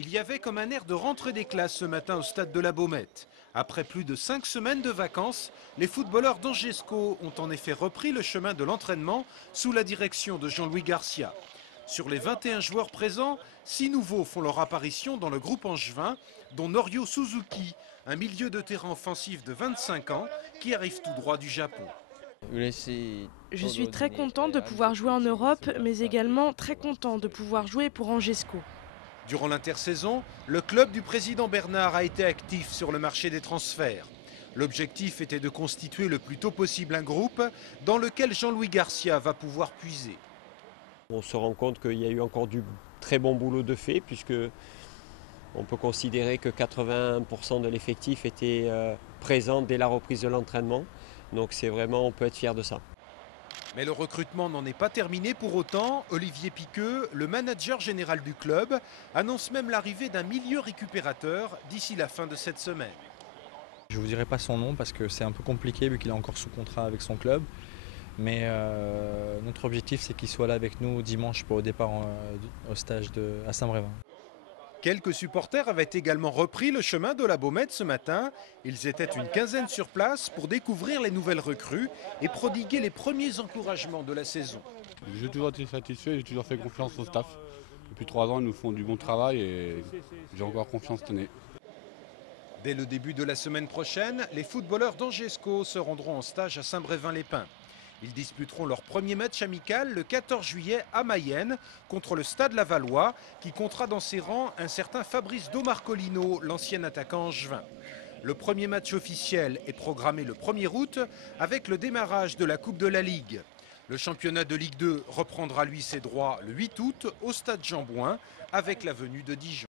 Il y avait comme un air de rentrée des classes ce matin au stade de la Baumette. Après plus de 5 semaines de vacances, les footballeurs d'Angesco ont en effet repris le chemin de l'entraînement sous la direction de Jean-Louis Garcia. Sur les 21 joueurs présents, 6 nouveaux font leur apparition dans le groupe angevin, dont Norio Suzuki, un milieu de terrain offensif de 25 ans qui arrive tout droit du Japon. Je suis très content de pouvoir jouer en Europe, mais également très content de pouvoir jouer pour Angesco. Durant l'intersaison, le club du président Bernard a été actif sur le marché des transferts. L'objectif était de constituer le plus tôt possible un groupe dans lequel Jean-Louis Garcia va pouvoir puiser. On se rend compte qu'il y a eu encore du très bon boulot de fait, puisque on peut considérer que 80% de l'effectif était présent dès la reprise de l'entraînement. Donc c'est vraiment, on peut être fier de ça. Mais le recrutement n'en est pas terminé pour autant. Olivier Piqueux, le manager général du club, annonce même l'arrivée d'un milieu récupérateur d'ici la fin de cette semaine. Je ne vous dirai pas son nom parce que c'est un peu compliqué vu qu'il est encore sous contrat avec son club. Mais notre objectif, c'est qu'il soit là avec nous dimanche pour au départ au stage à Saint-Brévin. Quelques supporters avaient également repris le chemin de la Baumette ce matin. Ils étaient une quinzaine sur place pour découvrir les nouvelles recrues et prodiguer les premiers encouragements de la saison. J'ai toujours été satisfait, j'ai toujours fait confiance au staff. Depuis 3 ans, ils nous font du bon travail et j'ai encore confiance cette année. Dès le début de la semaine prochaine, les footballeurs d'Angesco se rendront en stage à Saint-Brévin-les-Pins. Ils disputeront leur premier match amical le 14 juillet à Mayenne contre le Stade Lavallois qui comptera dans ses rangs un certain Fabrice Domarcolino, l'ancien attaquant angevin. Le premier match officiel est programmé le 1er août avec le démarrage de la Coupe de la Ligue. Le championnat de Ligue 2 reprendra lui ses droits le 8 août au Stade Jean-Bouin avec la venue de Dijon.